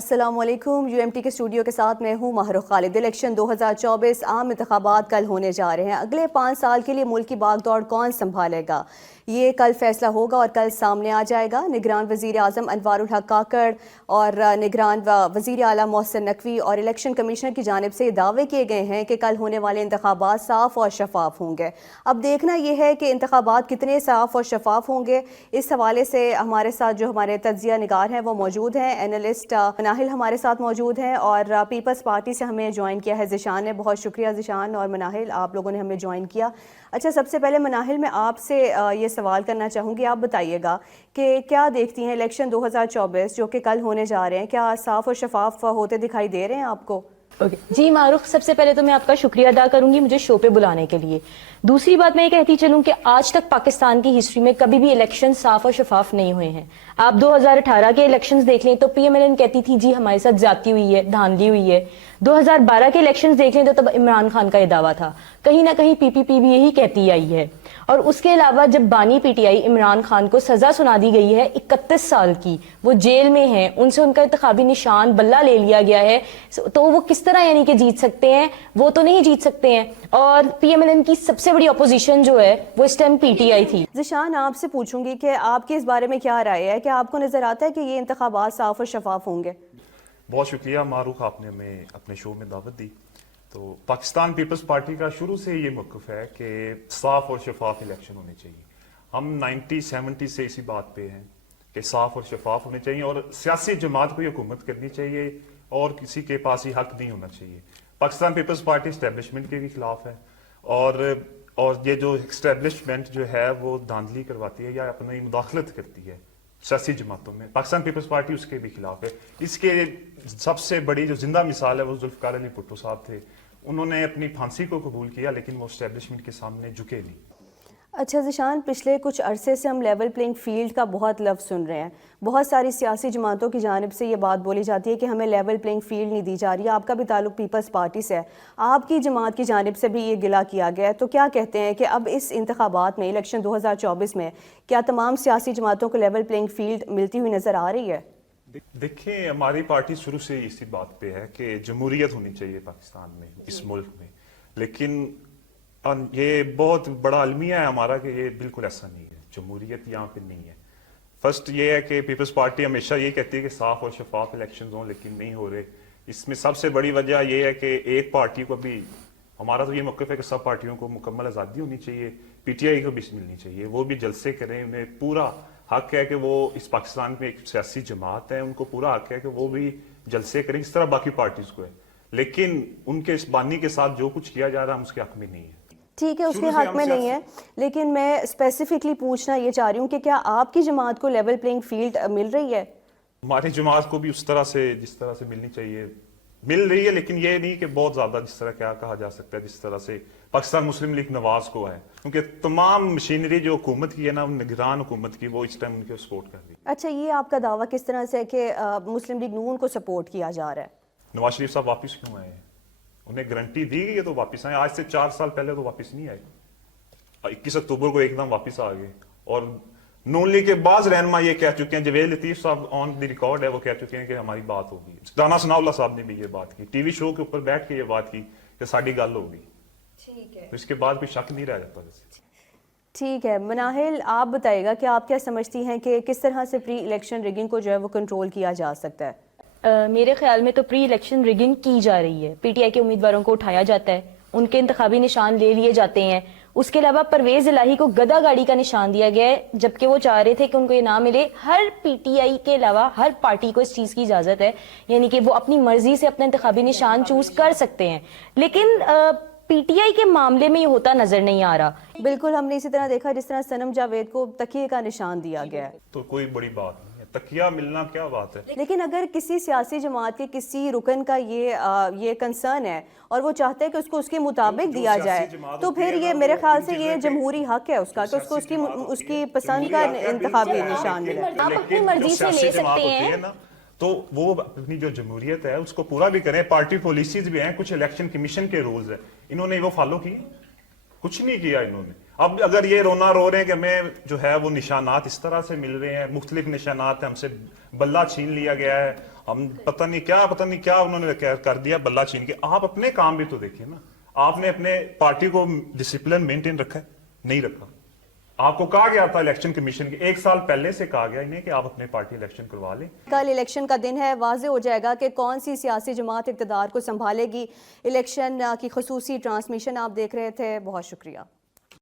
السلام علیکم. UMT کے اسٹوڈیو کے ساتھ میں ہوں ماہر خالد. الیکشن 2024 عام انتخابات کل ہونے جا رہے ہیں. اگلے 5 سال کے لیے ملک کی بھاگ دوڑ کون سنبھالے گا، یہ کل فیصلہ ہوگا اور کل سامنے آ جائے گا. نگران وزیر اعظم انوار الحق کاکڑ اور نگران وزیر اعلیٰ محسن نقوی اور الیکشن کمیشنر کی جانب سے یہ دعوے کیے گئے ہیں کہ کل ہونے والے انتخابات صاف اور شفاف ہوں گے. اب دیکھنا یہ ہے کہ انتخابات کتنے صاف اور شفاف ہوں گے. اس حوالے سے ہمارے ساتھ جو ہمارے تجزیہ نگار ہیں وہ موجود ہیں. اینالسٹ مناہل ہمارے ساتھ موجود ہیں اور پیپلز پارٹی سے ہمیں جوائن کیا ہے ذیشان نے. بہت شکریہ ذیشان اور مناہل، آپ لوگوں نے ہمیں جوائن کیا. اچھا، سب سے پہلے مناہل میں آپ سے یہ سوال کرنا چاہوں گی، آپ بتائیے گا کہ کیا دیکھتی ہیں الیکشن 2024 جو کہ کل ہونے جا رہے ہیں، کیا صاف اور شفاف ہوتے دکھائی دے رہے ہیں آپ کو؟ جی معروف، سب سے پہلے تو میں آپ کا شکریہ ادا کروں گی مجھے شو پہ بلانے کے لیے. دوسری بات میں یہ کہتی چلوں کہ آج تک پاکستان کی ہسٹری میں کبھی بھی الیکشن صاف اور شفاف نہیں ہوئے ہیں. آپ 2018 کے الیکشنز دیکھ لیں تو PMLN کہتی تھی جی ہمارے ساتھ زیادتی ہوئی ہے، دھاندلی ہوئی ہے. 2012 کے الیکشنز دیکھ لیں تو تب عمران خان کا یہ دعویٰ تھا. کہیں نہ کہیں PPP بھی یہی کہتی آئی ہے. اور اس کے علاوہ جب بانی PTI عمران خان کو سزا سنا دی گئی ہے 31 سال کی، وہ جیل میں ہیں، ان سے ان کا انتخابی نشان بلہ لے لیا گیا ہے، تو وہ کس طرح یعنی کہ جیت سکتے ہیں؟ وہ تو نہیں جیت سکتے ہیں. اور PMLN کی سب سے بڑی اپوزیشن جو ہے وہ اس ٹائم PTI تھی. ذیشان، آپ سے پوچھوں گی کہ آپ کی اس بارے میں کیا رائے ہے، کہ آپ کو نظر آتا ہے کہ یہ انتخابات صاف اور شفاف ہوں گے؟ بہت شکریہ معروف، آپ نے ہمیں اپنے شو میں دعوت دی. تو پاکستان پیپلز پارٹی کا شروع سے یہ موقف ہے کہ صاف اور شفاف الیکشن ہونے چاہیے. ہم 90-70 سے اسی بات پہ ہیں کہ صاف اور شفاف ہونے چاہیے اور سیاسی جماعت کو یہ حکومت کرنی چاہیے اور کسی کے پاس یہ حق نہیں ہونا چاہیے. پاکستان پیپلز پارٹی اسٹیبلشمنٹ کے بھی خلاف ہے اور یہ جو اسٹیبلشمنٹ جو ہے وہ دھاندلی کرواتی ہے یا اپنی مداخلت کرتی ہے سیاسی جماعتوں میں، پاکستان پیپلز پارٹی اس کے بھی خلاف ہے. اس کے سب سے بڑی جو زندہ مثال ہے وہ ذوالفقار علی بھٹو صاحب تھے. انہوں نے اپنی پھانسی کو قبول کیا لیکن وہ اسٹیبلشمنٹ کے سامنے جھکے نہیں. اچھا ذیشان، پچھلے کچھ عرصے سے ہم لیول پلینگ فیلڈ کا بہت لفظ سن رہے ہیں. بہت ساری سیاسی جماعتوں کی جانب سے یہ بات بولی جاتی ہے کہ ہمیں لیول پلینگ فیلڈ نہیں دی جا رہی ہے. آپ کا بھی تعلق پیپلز پارٹی سے ہے، آپ کی جماعت کی جانب سے بھی یہ گلہ کیا گیا ہے. تو کیا کہتے ہیں کہ اب اس انتخابات میں الیکشن 2024 میں کیا تمام سیاسی جماعتوں کو لیول پلینگ فیلڈ ملتی ہوئی نظر آ رہی ہے؟ دیکھیں، ہماری پارٹی شروع سے اسی بات پہ ہے کہ جمہوریت ہونی چاہیے پاکستان میں، اس ملک میں. لیکن یہ بہت بڑا المیہ ہے ہمارا کہ یہ بالکل ایسا نہیں ہے، جمہوریت یہاں پہ نہیں ہے. فرسٹ یہ ہے کہ پیپلز پارٹی ہمیشہ یہ کہتی ہے کہ صاف اور شفاف الیکشنز ہوں، لیکن نہیں ہو رہے. اس میں سب سے بڑی وجہ یہ ہے کہ ایک پارٹی کو بھی، ہمارا تو یہ موقف ہے کہ سب پارٹیوں کو مکمل آزادی ہونی چاہیے. PTI کو بھی ملنی چاہیے، وہ بھی جلسے کریں، انہیں پورا حق ہے کہ وہ اس پاکستان میں ایک سیاسی جماعت ہے، ان کو پورا حق ہے کہ وہ بھی جلسے کریں جس طرح باقی پارٹیز کو ہے. لیکن ان کے اس بانی کے ساتھ جو کچھ کیا جا رہا ہے ہم اس کے حق میں نہیں ہے. ٹھیک ہے، اس کے حق میں نہیں ہے، لیکن میں اسپیسیفکلی پوچھنا یہ چاہ رہی ہوں کہ کیا آپ کی جماعت کو لیول پلینگ فیلڈ مل رہی ہے؟ ہماری جماعت کو بھی اس طرح سے جس طرح سے ملنی چاہیے مل رہی ہے، لیکن یہ نہیں کہ بہت زیادہ جس طرح کیا کہا جا سکتا ہے جس طرح سے پاکستان مسلم لیگ نواز کو ہے. کیونکہ تمام مشینری جو حکومت کی ہے نا، نگران حکومت کی، وہ اس ٹائم ان کو سپورٹ کر رہی ہے. اچھا، یہ آپ کا دعویٰ کس طرح سے ہے کہ مسلم لیگ نون کو سپورٹ کیا جا رہا ہے؟ نواز شریف صاحب واپس کیوں آئے ہیں؟ انہیں گارنٹی دی گئی ہے تو واپس آئے. آج سے 4 سال پہلے تو واپس نہیں آئے. 21 اکتوبر کو ایک دم واپس آ گئے. اور نون لیگ کے بعض رہنما یہ کہہ چکے ہیں، جوید لطیف صاحب آن دی ریکارڈ ہے، وہ کہہ چکے ہیں کہ ہماری بات ہوگی. رانا ثناء اللہ صاحب نے بھی یہ بات کی، ٹی وی شو کے اوپر بیٹھ کے یہ بات کی کہ ساڈی گل ہوگی. ٹھیک ہے، تو اس کے بعد کوئی شک نہیں رہ جاتا. ٹھیک ہے. مناہل، آپ بتائیے گا کہ آپ کیا سمجھتی ہیں کہ کس طرح سے پری الیکشن ریگنگ کو جو ہے وہ کنٹرول کیا جا سکتا ہے؟ میرے خیال میں تو پری الیکشن ریگنگ کی جا رہی ہے. PTI کے امیدواروں کو اٹھایا جاتا ہے، ان کے انتخابی نشان لے لیے جاتے ہیں. اس کے علاوہ پرویز الہی کو گدا گاڑی کا نشان دیا گیا ہے، جبکہ وہ چاہ رہے تھے کہ ان کو یہ نہ ملے. ہر PTI کے علاوہ ہر پارٹی کو اس چیز کی اجازت ہے، یعنی کہ وہ اپنی مرضی سے اپنا انتخابی نشان چوز کر سکتے ہیں. لیکن PTI کے معاملے میں یہ ہوتا نظر نہیں آ رہا. بالکل، ہم نے اسی طرح دیکھا جس طرح صنم جاوید کو تکیے کا نشان دیا گیا ہے. تو کوئی بڑی بات نہیں ہے، تکیہ ملنا کیا بات ہے. لیکن اگر کسی سیاسی جماعت کے کسی رکن کا یہ کنسرن ہے اور وہ چاہتے ہیں کہ اس کو اس کے مطابق دیا جائے، تو پھر یہ میرے خیال سے یہ جمہوری حق ہے اس کا کہ اس کو اس کی پسند کا انتخابی نشان ملے. آپ اپنی مرضی سے لے سکتے ہیں، تو وہ اپنی جو جمہوریت ہے اس کو پورا بھی کریں. پارٹی پالیسیز بھی ہیں، کچھ الیکشن کمیشن کے رولز ہیں، انہوں نے وہ فالو کی؟ کچھ نہیں کیا انہوں نے. اب اگر یہ رونا رو رہے ہیں کہ ہمیں جو ہے وہ نشانات اس طرح سے مل رہے ہیں, مختلف نشانات ہیں, ہم سے بلہ چھین لیا گیا ہے, ہم پتہ نہیں کیا انہوں نے کر دیا بلہ چھین کے. آپ اپنے کام بھی تو دیکھیں نا, آپ نے اپنے پارٹی کو ڈسپلن مینٹین رکھا ہے؟ نہیں رکھا. آپ کو کہا گیا تھا الیکشن کمیشن کے 1 سال پہلے سے کہا گیا انہیں کہ آپ اپنے پارٹی الیکشن کروا لیں. کل الیکشن کا دن ہے, واضح ہو جائے گا کہ کون سی سیاسی جماعت اقتدار کو سنبھالے گی. الیکشن کی خصوصی ٹرانسمیشن آپ دیکھ رہے تھے, بہت شکریہ.